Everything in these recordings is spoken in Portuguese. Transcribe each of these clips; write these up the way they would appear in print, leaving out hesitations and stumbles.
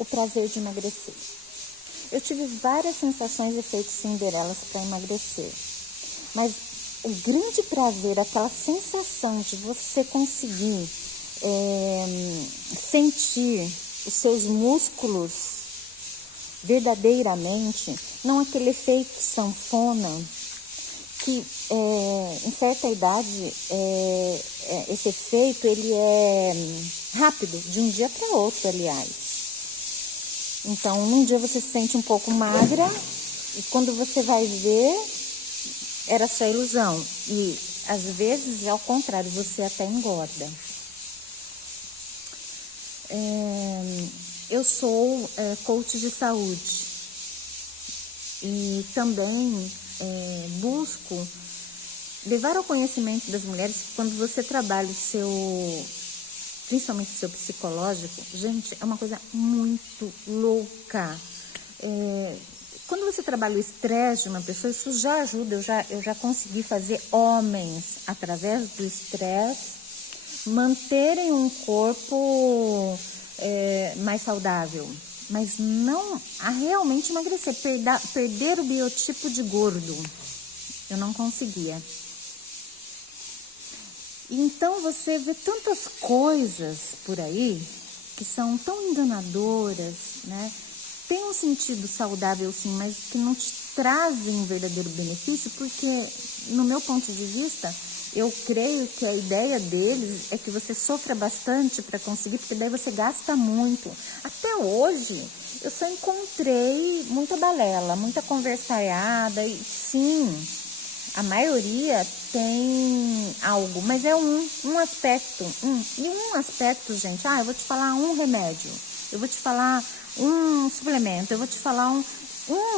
o prazer de emagrecer. Eu tive várias sensações e efeitos Cinderelas para emagrecer, mas o grande prazer, aquela sensação de você conseguir sentir os seus músculos verdadeiramente, não aquele efeito sanfona, que em certa idade esse efeito ele é rápido, de um dia para outro, aliás. Então, um dia você se sente um pouco magra e quando você vai ver, era só ilusão. E às vezes, ao contrário, você até engorda. Eu sou coach de saúde e também busco levar ao conhecimento das mulheres que quando você trabalha principalmente o seu psicológico, gente, é uma coisa muito louca. Quando você trabalha o estresse de uma pessoa, isso já ajuda. Eu já consegui fazer homens, através do estresse, manterem um corpo mais saudável. Mas não a realmente emagrecer, perder o biotipo de gordo. Eu não conseguia. Então você vê tantas coisas por aí que são tão enganadoras, né? Tem um sentido saudável sim, mas que não te trazem um verdadeiro benefício, porque no meu ponto de vista, eu creio que a ideia deles é que você sofra bastante para conseguir, porque daí você gasta muito. Até hoje, eu só encontrei muita balela, muita conversaiada, e sim, a maioria tem algo, mas é um aspecto. E um aspecto, gente, eu vou te falar um remédio, eu vou te falar um suplemento, eu vou te falar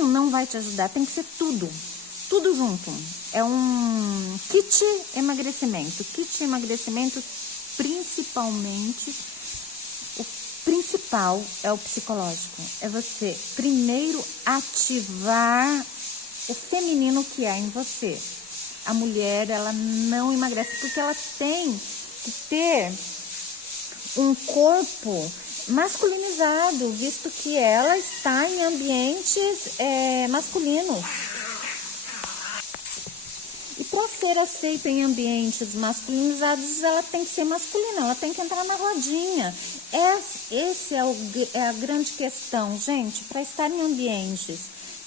não vai te ajudar, tem que ser tudo junto. É um kit emagrecimento. Kit emagrecimento, principalmente, o principal é o psicológico. É você, primeiro, ativar o feminino que há em você. A mulher, ela não emagrece porque ela tem que ter um corpo masculinizado, visto que ela está em ambientes masculinos. E para ser aceita em ambientes masculinizados, ela tem que ser masculina, ela tem que entrar na rodinha. Esse é a grande questão, gente. Para estar em ambientes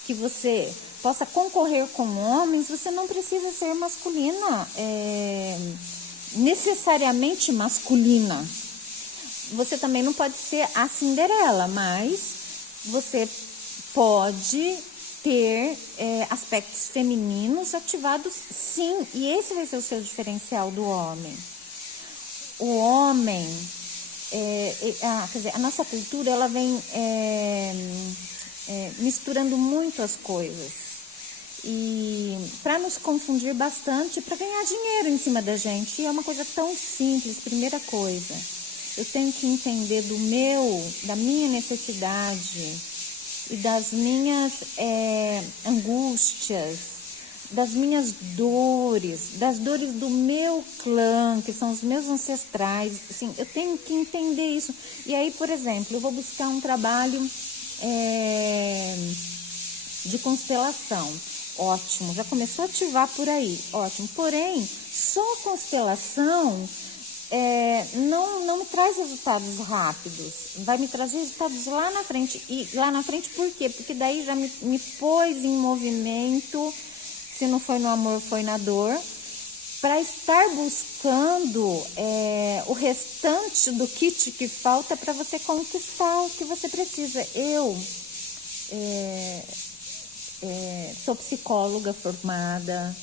que você possa concorrer com homens, você não precisa ser masculina, necessariamente masculina. Você também não pode ser a Cinderela, mas você pode ter aspectos femininos ativados, sim, e esse vai ser o seu diferencial do homem. O homem, quer dizer, a nossa cultura, ela vem misturando muito as coisas, e para nos confundir bastante, para ganhar dinheiro em cima da gente, e é uma coisa tão simples. Primeira coisa, eu tenho que entender da minha necessidade e das minhas angústias, das minhas dores, das dores do meu clã, que são os meus ancestrais. Assim, eu tenho que entender isso. E aí, por exemplo, eu vou buscar um trabalho de constelação. Ótimo, já começou a ativar por aí. Ótimo, porém, só a constelação não me traz resultados rápidos, vai me trazer resultados lá na frente. E lá na frente por quê? Porque daí já me pôs em movimento, se não foi no amor, foi na dor, para estar buscando o restante do kit que falta para você conquistar o que você precisa. Eu sou psicóloga formada,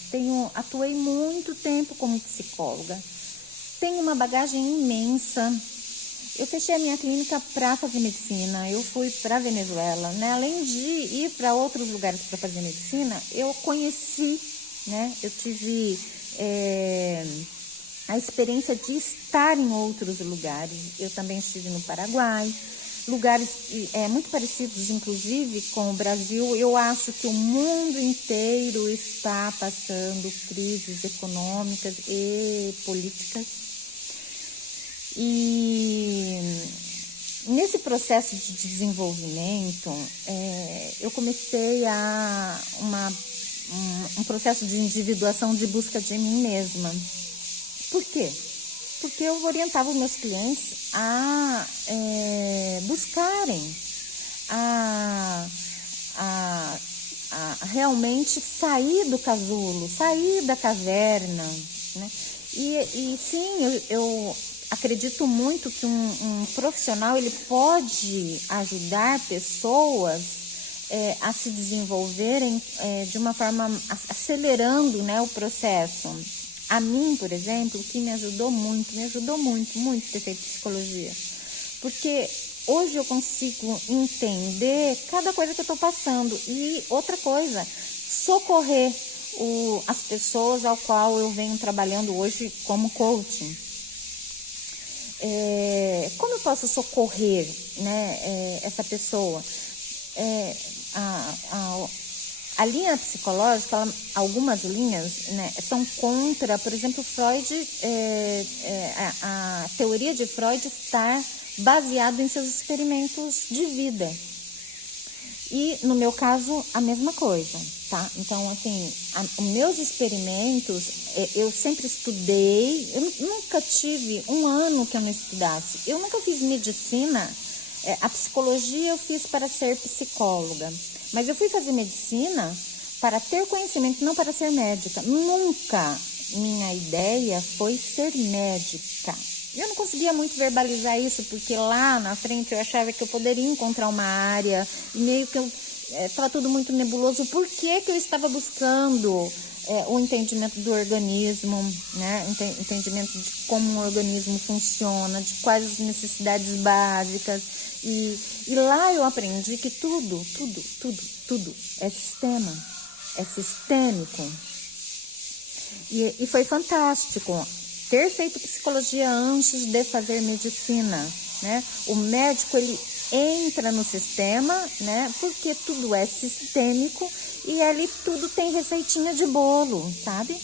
atuei muito tempo como psicóloga. Tenho uma bagagem imensa. Eu fechei a minha clínica para fazer medicina. Eu fui para a Venezuela, né? Além de ir para outros lugares para fazer medicina, eu conheci, né? Eu tive a experiência de estar em outros lugares. Eu também estive no Paraguai, lugares muito parecidos, inclusive, com o Brasil. Eu acho que o mundo inteiro está passando crises econômicas e políticas. E nesse processo de desenvolvimento, eu comecei um processo de individuação, de busca de mim mesma. Por quê? Porque eu orientava os meus clientes a buscarem, a realmente sair do casulo, sair da caverna, né? E sim, eu acredito muito que um profissional, ele pode ajudar pessoas a se desenvolverem de uma forma, acelerando, né, o processo. A mim, por exemplo, o que me ajudou muito ter feito psicologia. Porque hoje eu consigo entender cada coisa que eu estou passando. E outra coisa, socorrer as pessoas ao qual eu venho trabalhando hoje como coaching. Como eu posso socorrer, né, essa pessoa? A linha psicológica, algumas linhas, né, são contra, por exemplo, Freud, a teoria de Freud está baseada em seus experimentos de vida. E, no meu caso, a mesma coisa, tá? Então, assim, os meus experimentos, eu sempre estudei, eu nunca tive um ano que eu não estudasse. Eu nunca fiz medicina, a psicologia eu fiz para ser psicóloga. Mas eu fui fazer medicina para ter conhecimento, não para ser médica. Nunca minha ideia foi ser médica. Eu não conseguia muito verbalizar isso, porque lá na frente eu achava que eu poderia encontrar uma área, e meio que estava tudo muito nebuloso. Por que eu estava buscando o entendimento do organismo, né? Entendimento de como um organismo funciona, de quais as necessidades básicas. E lá eu aprendi que tudo é sistema, é sistêmico. E foi fantástico ter feito psicologia antes de fazer medicina, né? O médico, ele entra no sistema, né? Porque tudo é sistêmico e ali tudo tem receitinha de bolo, sabe?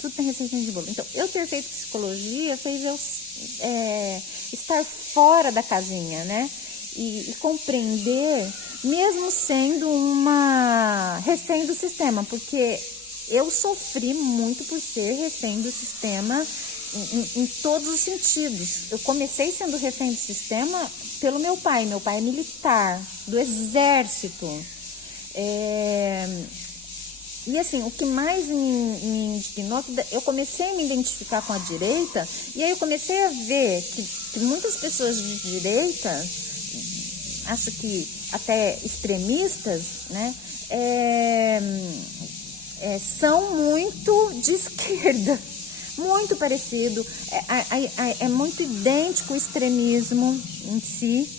Tudo tem receitinha de bolo. Então, eu ter feito psicologia fez eu estar fora da casinha, né? E compreender, mesmo sendo uma refém do sistema, porque eu sofri muito por ser refém do sistema em todos os sentidos. Eu comecei sendo refém do sistema pelo meu pai. Meu pai é militar, do exército. E assim, o que mais me indignou, eu comecei a me identificar com a direita, e aí eu comecei a ver que muitas pessoas de direita, acho que até extremistas, né, são muito de esquerda, muito parecido, é muito idêntico o extremismo em si.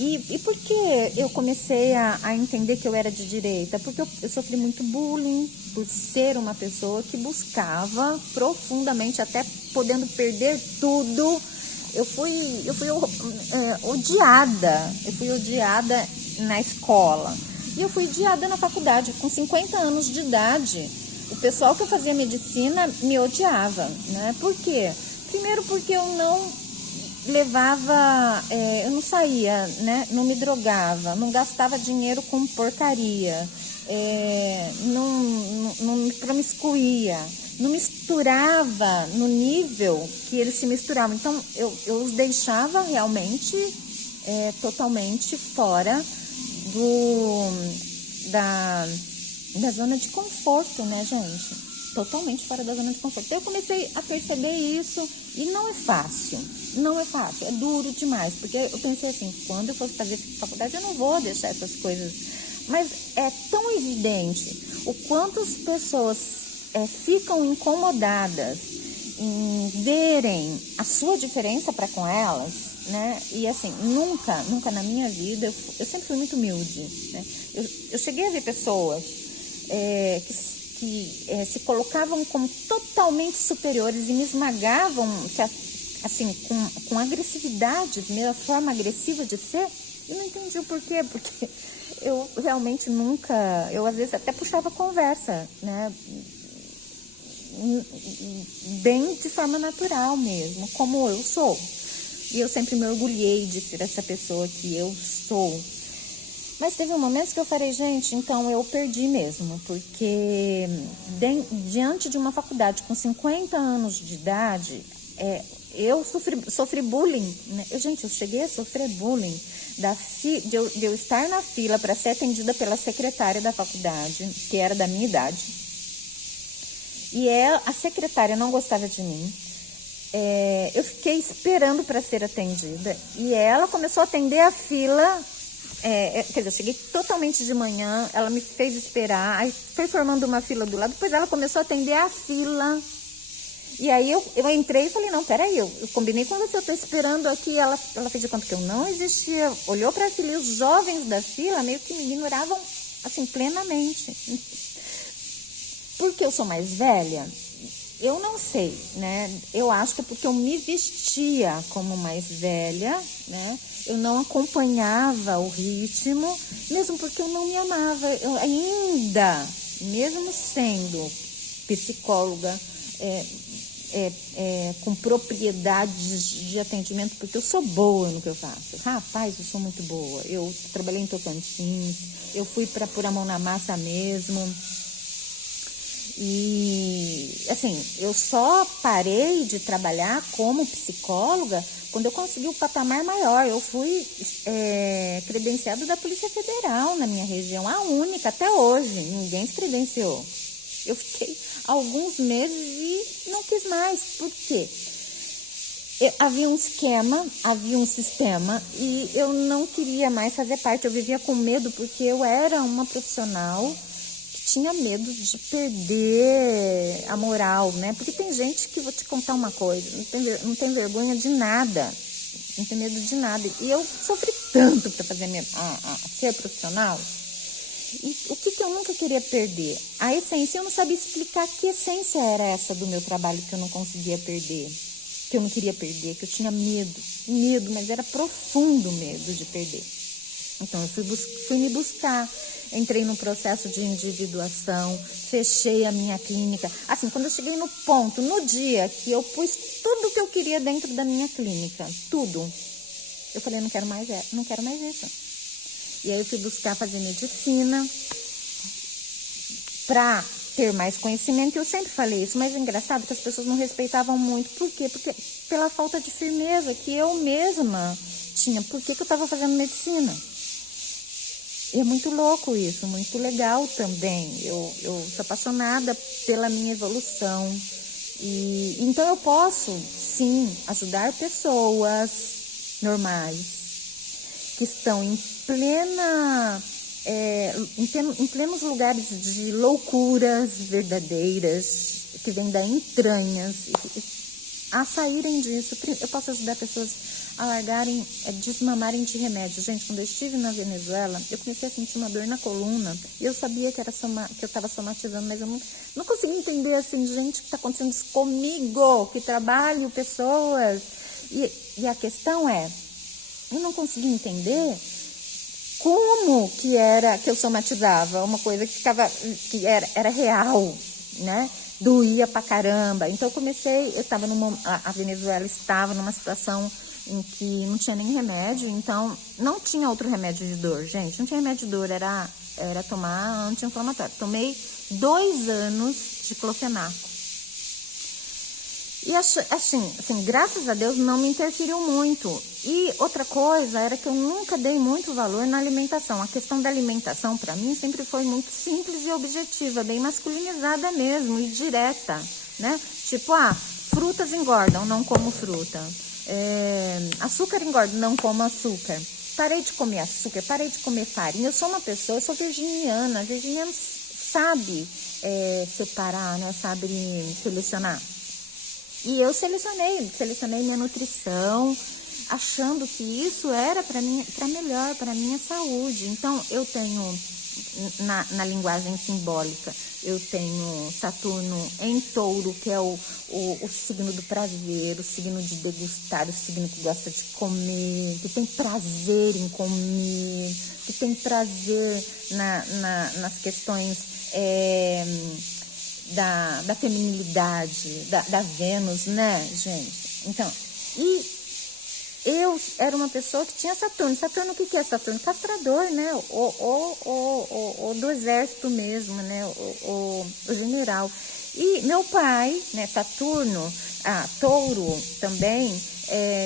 E por que eu comecei a entender que eu era de direita? Porque eu sofri muito bullying por ser uma pessoa que buscava profundamente, até podendo perder tudo. Eu fui odiada. Eu fui odiada na escola. E eu fui odiada na faculdade, com 50 anos de idade. O pessoal que eu fazia medicina me odiava, né? Por quê? Primeiro porque eu não levava, eu não saía, né? Não me drogava, não gastava dinheiro com porcaria, não me promiscuía, não misturava no nível que eles se misturavam. Então, eu os deixava realmente totalmente fora da zona de conforto, né, gente? Totalmente fora da zona de conforto. Então, eu comecei a perceber isso e não é fácil, é duro demais, porque eu pensei assim, quando eu fosse fazer faculdade eu não vou deixar essas coisas, mas é tão evidente o quanto as pessoas ficam incomodadas em verem a sua diferença para com elas, né? E assim, nunca na minha vida, eu sempre fui muito humilde, né? Eu cheguei a ver pessoas que se colocavam como totalmente superiores e me esmagavam, assim, com agressividade, minha forma agressiva de ser. Eu não entendi o porquê, porque eu realmente nunca, eu às vezes até puxava conversa, né? Bem de forma natural mesmo, como eu sou. E eu sempre me orgulhei de ser essa pessoa que eu sou. Mas teve um momento que eu falei, gente, então eu perdi mesmo, porque diante de uma faculdade com 50 anos de idade, eu sofri bullying, né? Eu cheguei a sofrer bullying de eu estar na fila para ser atendida pela secretária da faculdade, que era da minha idade. E a secretária não gostava de mim. Eu fiquei esperando para ser atendida e ela começou a atender a fila. Quer dizer, eu cheguei totalmente de manhã, ela me fez esperar, aí foi formando uma fila do lado, depois ela começou a atender a fila. E aí eu entrei e falei, não, peraí, eu combinei com você, eu tô esperando aqui. Ela fez de conta que eu não existia, olhou para a fila e os jovens da fila meio que me ignoravam, assim, plenamente. Porque eu sou mais velha? Eu não sei, né? Eu acho que é porque eu me vestia como mais velha, né? Eu não acompanhava o ritmo, mesmo porque eu não me amava. Eu ainda, mesmo sendo psicóloga, com propriedades de atendimento, porque eu sou boa no que eu faço. Rapaz, eu sou muito boa. Eu trabalhei em Tocantins, eu fui para pôr a mão na massa mesmo. E, assim, eu só parei de trabalhar como psicóloga quando eu consegui o patamar maior. Eu fui credenciada da Polícia Federal na minha região, a única até hoje. Ninguém se credenciou. Eu fiquei alguns meses e não quis mais. Por quê? Havia um esquema, havia um sistema e eu não queria mais fazer parte. Eu vivia com medo porque eu era uma profissional que tinha medo de perder a moral, né? Porque tem gente que, vou te contar uma coisa, não tem vergonha de nada, não tem medo de nada. E eu sofri tanto para fazer ser profissional. E o que eu nunca queria perder? A essência, eu não sabia explicar que essência era essa do meu trabalho que eu não conseguia perder, que eu não queria perder, que eu tinha medo, mas era profundo medo de perder. Então eu fui me buscar, entrei num processo de individuação, fechei a minha clínica. Assim, quando eu cheguei no ponto, no dia que eu pus tudo que eu queria dentro da minha clínica, tudo, eu falei, não quero mais isso. E aí eu fui buscar fazer medicina para ter mais conhecimento. E eu sempre falei isso, mas é engraçado que as pessoas não respeitavam muito. Por quê? Porque pela falta de firmeza que eu mesma tinha. Por que eu estava fazendo medicina? E é muito louco isso, muito legal também. Eu sou apaixonada pela minha evolução. E então eu posso, sim, ajudar pessoas normais que estão em plenos lugares de loucuras verdadeiras, que vêm da entranhas, a saírem disso. Eu posso ajudar pessoas a largarem, desmamarem de remédio. Gente, quando eu estive na Venezuela, eu comecei a sentir uma dor na coluna, e eu sabia que eu estava somatizando, mas eu não conseguia entender, assim, gente, que está acontecendo isso comigo, que trabalho, pessoas. E a questão eu não conseguia entender como que eu somatizava uma coisa que era real, né? Doía pra caramba. Então a Venezuela estava numa situação em que não tinha nem remédio, então não tinha outro remédio de dor, gente. Não tinha remédio de dor, era tomar anti-inflamatório. Tomei 2 anos de clofenaco. E assim, graças a Deus não me interferiu muito. E outra coisa era que eu nunca dei muito valor na alimentação. A questão da alimentação, para mim, sempre foi muito simples e objetiva, bem masculinizada mesmo e direta, né? Tipo, frutas engordam, não como fruta. Açúcar engorda, não como açúcar. Parei de comer açúcar, parei de comer farinha. Eu sou virginiana. A virginiana sabe separar, né? Sabe selecionar. E eu selecionei minha nutrição, achando que isso era para melhor, para minha saúde. Então, eu tenho, na linguagem simbólica, eu tenho Saturno em Touro, que é o signo do prazer, o signo de degustar, o signo que gosta de comer, que tem prazer em comer, que tem prazer nas questões da feminilidade, da Vênus, né, gente? Então, e eu era uma pessoa que tinha Saturno. Saturno, o que é Saturno? Castrador, né? O do exército mesmo, né? O general. E meu pai, né? Saturno, Touro também,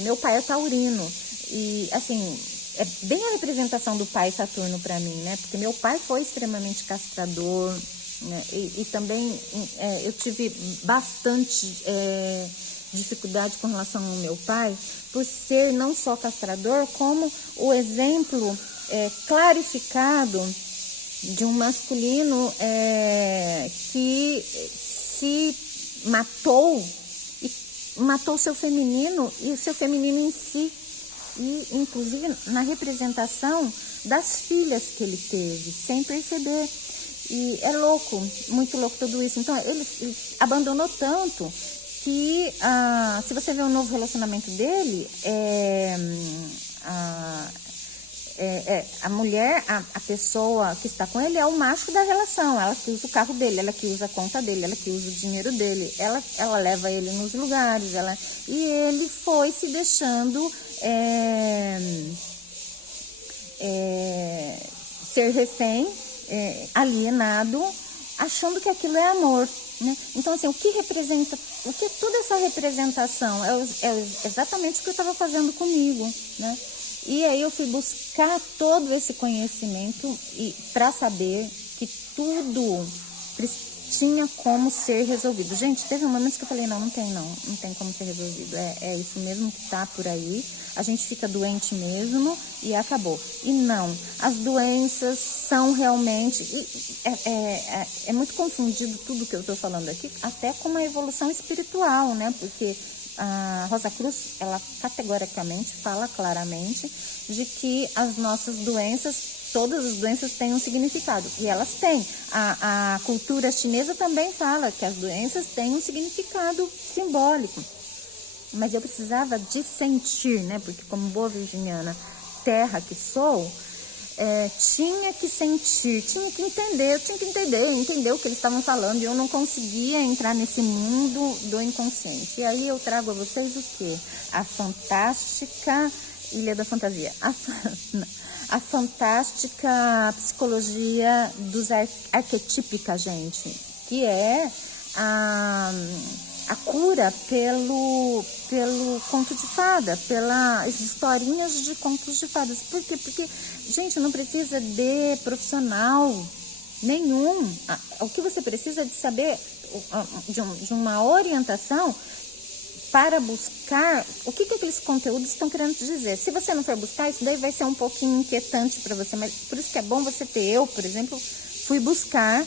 meu pai é taurino. E, assim, é bem a representação do pai Saturno para mim, né? Porque meu pai foi extremamente castrador, né? E também eu tive bastante dificuldade com relação ao meu pai, por ser não só castrador, como o exemplo clarificado de um masculino que se matou, e matou seu feminino e o seu feminino em si, e inclusive na representação das filhas que ele teve, sem perceber. E é louco, muito louco tudo isso. Então ele abandonou tanto que se você vê o novo relacionamento dele, a mulher, a pessoa que está com ele é o macho da relação, ela que usa o carro dele, ela que usa a conta dele, ela que usa o dinheiro dele, ela leva ele nos lugares, e ele foi se deixando ser refém, alienado, achando que aquilo é amor, né? Então, assim, o que é toda essa representação? É exatamente o que eu estava fazendo comigo, né? E aí eu fui buscar todo esse conhecimento para saber que tudo tinha como ser resolvido. Gente, teve um momento que eu falei, não tem como ser resolvido. É isso mesmo que tá por aí. A gente fica doente mesmo e acabou. E não, as doenças são realmente... É muito confundido tudo que eu estou falando aqui, até com uma evolução espiritual, né? Porque a Rosa Cruz, ela categoricamente fala claramente de que as nossas doenças, todas as doenças têm um significado, e elas têm. A cultura chinesa também fala que as doenças têm um significado simbólico, mas eu precisava de sentir, né? Porque como boa virginiana, terra que sou, tinha que sentir, tinha que entender o que eles estavam falando, e eu não conseguia entrar nesse mundo do inconsciente. E aí eu trago a vocês o quê? A fantástica Ilha da Fantasia, a fantástica psicologia dos arquetípica, gente, que é a cura pelo conto de fada, pelas historinhas de contos de fadas. Por quê? Porque, gente, não precisa de profissional nenhum. O que você precisa é de saber, de uma orientação para buscar o que aqueles conteúdos estão querendo te dizer. Se você não for buscar, isso daí vai ser um pouquinho inquietante para você, mas por isso que é bom você ter. Eu, por exemplo, fui buscar,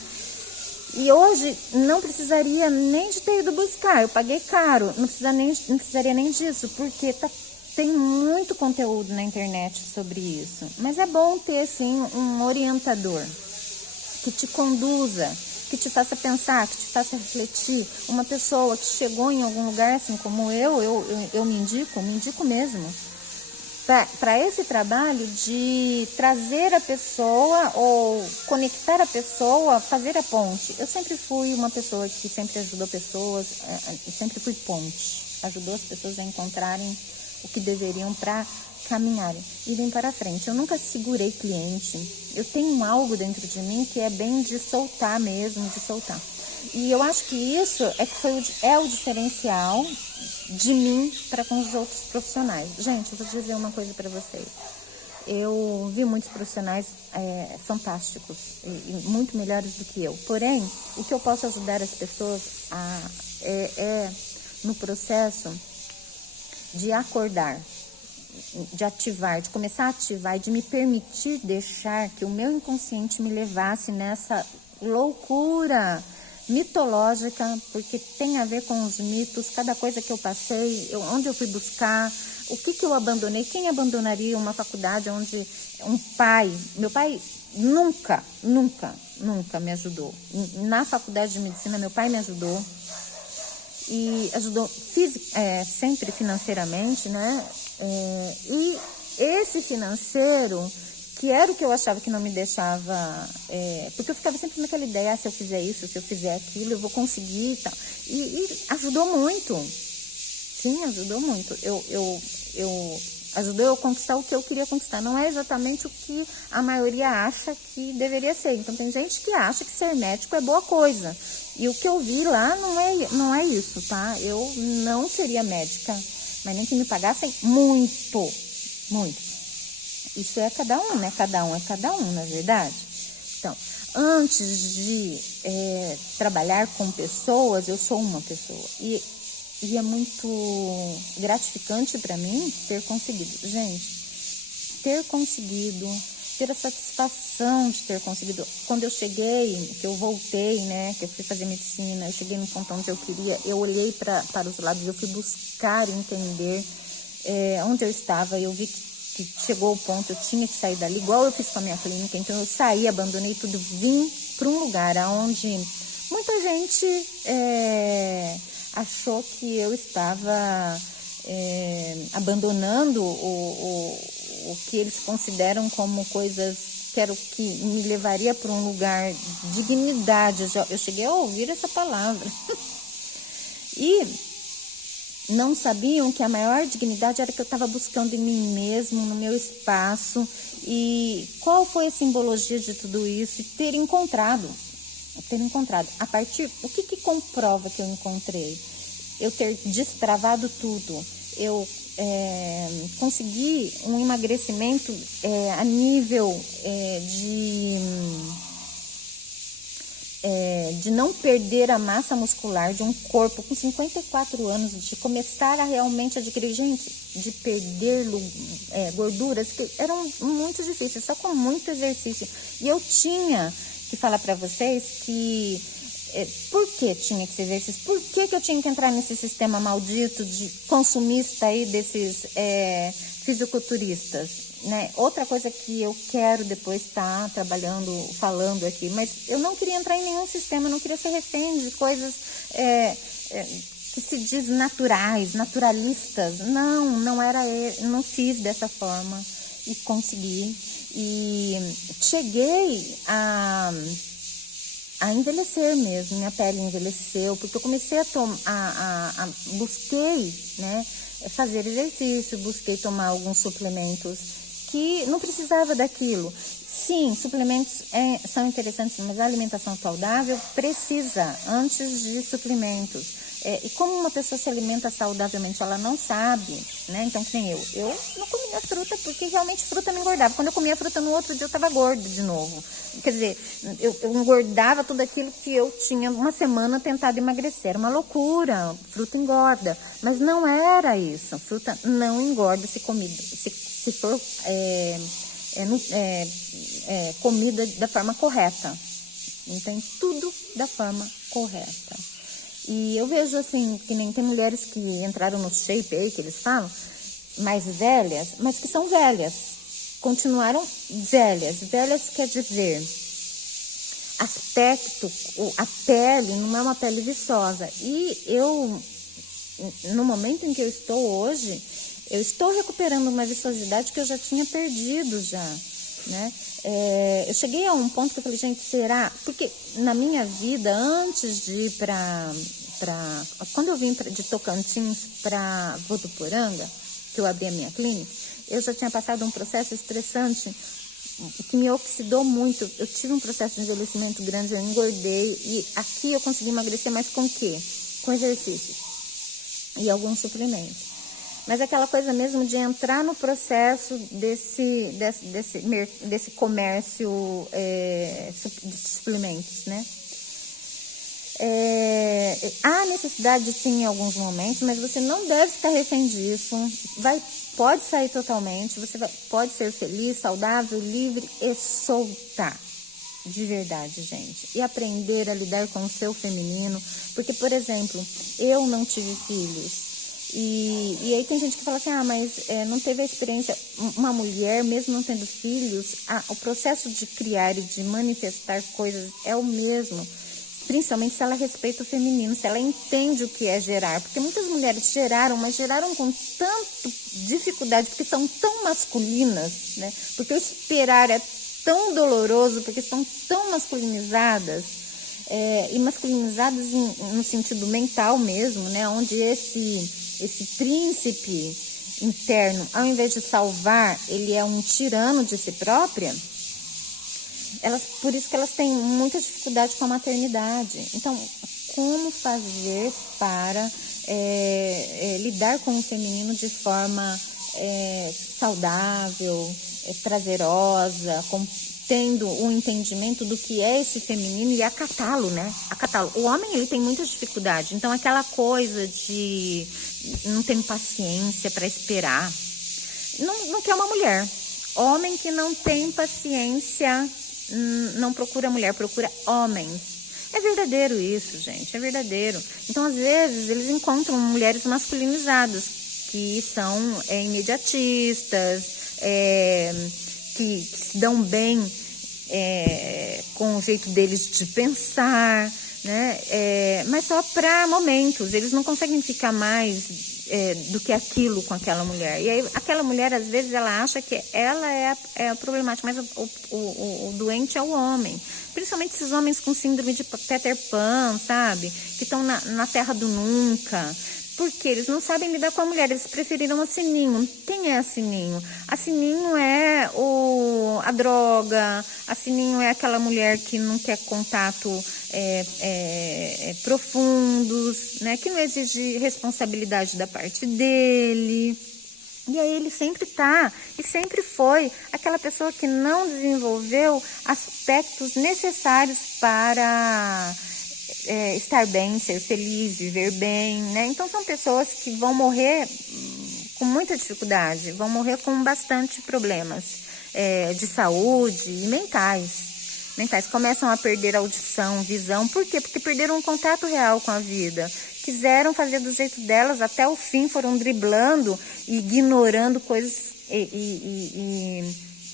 e hoje não precisaria nem de ter ido buscar, eu paguei caro, não precisaria nem disso, porque tem muito conteúdo na internet sobre isso. Mas é bom ter, sim, um orientador que te conduza, que te faça pensar, que te faça refletir. Uma pessoa que chegou em algum lugar, assim como eu me indico mesmo, para esse trabalho de trazer a pessoa ou conectar a pessoa, fazer a ponte. Eu sempre fui uma pessoa que sempre ajudou pessoas, sempre fui ponte, ajudou as pessoas a encontrarem o que deveriam para caminharem, irem para frente. Eu nunca segurei cliente, eu tenho algo dentro de mim que é bem de soltar mesmo, de soltar. E eu acho que isso é o diferencial de mim para com os outros profissionais. Gente, eu vou dizer uma coisa para vocês. Eu vi muitos profissionais fantásticos e muito melhores do que eu. Porém, o que eu posso ajudar as pessoas no processo de acordar, de ativar, de começar a ativar e de me permitir deixar que o meu inconsciente me levasse nessa loucura mitológica, porque tem a ver com os mitos, cada coisa que eu passei, onde eu fui buscar, o que eu abandonei, quem abandonaria uma faculdade onde meu pai nunca me ajudou. Na faculdade de medicina, meu pai me ajudou, e ajudou sempre financeiramente, né? E esse financeiro, que era o que eu achava que não me deixava, porque eu ficava sempre naquela ideia, se eu fizer isso, se eu fizer aquilo, eu vou conseguir e tal. E ajudou muito. Sim, ajudou muito. ajudou eu a conquistar o que eu queria conquistar. Não é exatamente o que a maioria acha que deveria ser. Então, tem gente que acha que ser médico é boa coisa. E o que eu vi lá não é isso, tá? Eu não seria médica, mas nem que me pagassem muito, muito. Isso é cada um, né? Cada um é cada um, na verdade. Então, antes de trabalhar com pessoas, eu sou uma pessoa. E é muito gratificante para mim ter conseguido. Gente, ter a satisfação de ter conseguido. Quando eu cheguei, que eu voltei, né, que eu fui fazer medicina, eu cheguei no ponto onde eu queria, eu olhei para os lados, eu fui buscar entender onde eu estava, eu vi que chegou o ponto, eu tinha que sair dali, igual eu fiz com a minha clínica. Então eu saí, abandonei tudo, vim para um lugar onde muita gente achou que eu estava abandonando o que eles consideram como coisas que me levaria para um lugar de dignidade. Eu cheguei a ouvir essa palavra. E não sabiam que a maior dignidade era que eu estava buscando em mim mesmo, no meu espaço. E qual foi a simbologia de tudo isso? Ter encontrado. A partir, o que comprova que eu encontrei? Eu ter destravado tudo. Eu consegui um emagrecimento a nível de não perder a massa muscular de um corpo com 54 anos, de começar a realmente adquirir, gente, de perder gorduras que eram muito difíceis, só com muito exercício. E eu tinha que falar para vocês que por que tinha que ser exercício? Por que eu tinha que entrar nesse sistema maldito de consumista aí desses fisiculturistas, né? Outra coisa que eu quero depois estar trabalhando, falando aqui, mas eu não queria entrar em nenhum sistema, não queria ser refém de coisas que se diz naturais, naturalistas. Não fiz dessa forma e consegui. E cheguei a envelhecer mesmo, minha pele envelheceu, porque eu comecei busquei, né, fazer exercício, busquei tomar alguns suplementos que não precisava daquilo. Sim, suplementos são interessantes, mas a alimentação saudável precisa antes de suplementos. E como uma pessoa se alimenta saudavelmente, ela não sabe, né? Então, que nem eu não comia fruta porque realmente fruta me engordava. Quando eu comia fruta no outro dia eu estava gorda de novo. Quer dizer, eu engordava tudo aquilo que eu tinha uma semana tentado emagrecer. Era uma loucura, fruta engorda. Mas não era isso. Fruta não engorda se for comida da forma correta. Então, tudo da forma correta. E eu vejo assim, que nem tem mulheres que entraram no shape aí, que eles falam, mais velhas, mas que são velhas. Continuaram velhas. Velhas quer dizer, aspecto, a pele não é uma pele viçosa. E eu, no momento em que eu estou hoje, eu estou recuperando uma viçosidade que eu já tinha perdido já, né? Eu cheguei a um ponto que eu falei, gente, será? Porque na minha vida, antes de ir quando eu vim de Tocantins para Votuporanga, que eu abri a minha clínica, eu já tinha passado um processo estressante que me oxidou muito. Eu tive um processo de envelhecimento grande, eu engordei, e aqui eu consegui emagrecer, mas com o quê? Com exercícios e alguns suplementos. Mas aquela coisa mesmo de entrar no processo desse comércio de suplementos, né? Há necessidade sim em alguns momentos, mas você não deve ficar refém disso. Pode sair totalmente, pode ser feliz, saudável, livre e soltar. De verdade, gente. E aprender a lidar com o seu feminino. Porque, por exemplo, eu não tive filhos. E aí tem gente que fala assim, mas não teve a experiência. Uma mulher, mesmo não tendo filhos, o processo de criar e de manifestar coisas é o mesmo. Principalmente se ela respeita o feminino, se ela entende o que é gerar. Porque muitas mulheres geraram, mas geraram com tanta dificuldade, porque são tão masculinas, né? Porque o esperar é tão doloroso, porque são tão masculinizadas. E masculinizadas no sentido mental mesmo, né? Onde esse príncipe interno, ao invés de salvar, ele é um tirano de si própria, por isso que elas têm muita dificuldade com a maternidade. Então, como fazer para lidar com o feminino de forma saudável, prazerosa, tendo um entendimento do que é esse feminino e acatá-lo, né? Acatá-lo. O homem, ele tem muita dificuldade. Então, aquela coisa de não ter paciência para esperar, não quer uma mulher. Homem que não tem paciência não procura mulher, procura homens. É verdadeiro isso, gente, é verdadeiro. Então, às vezes, eles encontram mulheres masculinizadas, que são imediatistas, que se dão bem com o jeito deles de pensar, né? Mas só para momentos, eles não conseguem ficar mais do que aquilo com aquela mulher. E aí aquela mulher, às vezes, ela acha que ela é a problemática, mas o doente é o homem. Principalmente esses homens com síndrome de Peter Pan, sabe? Que estão na terra do nunca. Porque eles não sabem lidar com a mulher, eles preferiram a Sininho. Quem é a Sininho? A Sininho é a droga, a Sininho é aquela mulher que não quer contato profundos, né? Que não exige responsabilidade da parte dele. E aí ele sempre tá, e sempre foi, aquela pessoa que não desenvolveu aspectos necessários para estar bem, ser feliz, viver bem, né? Então são pessoas que vão morrer com muita dificuldade, vão morrer com bastante problemas de saúde e mentais. Começam a perder audição, visão. Por quê? Porque perderam um contato real com a vida. Quiseram fazer do jeito delas até o fim, foram driblando e ignorando coisas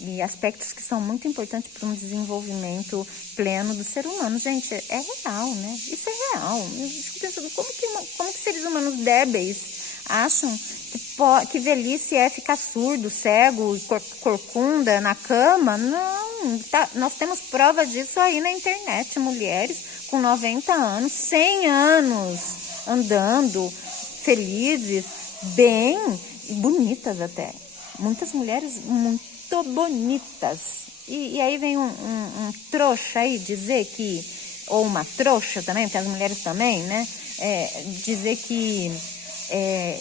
e aspectos que são muito importantes para um desenvolvimento pleno do ser humano. Gente, é real, né? Isso é real. Eu fico pensando, como que seres humanos débeis acham que velhice é ficar surdo, cego e corcunda na cama? Não, nós temos prova disso aí na internet. Mulheres com 90 anos, 100 anos, andando, felizes, bem e bonitas até. Muitas mulheres muito bonitas. E aí vem um trouxa aí dizer que, ou uma trouxa também, porque as mulheres também, né? Dizer que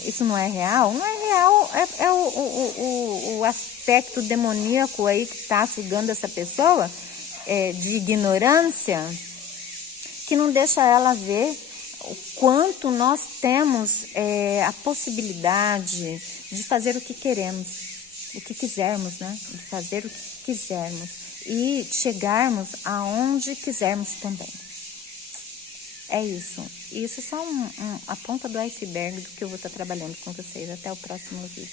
isso não é real. Não é real, é o aspecto demoníaco aí que está sugando essa pessoa, de ignorância, que não deixa ela ver o quanto nós temos a possibilidade de fazer o que queremos, o que quisermos, né? De fazer o que quisermos e chegarmos aonde quisermos também. É isso. Isso é só a ponta do iceberg do que eu vou estar trabalhando com vocês. Até o próximo vídeo.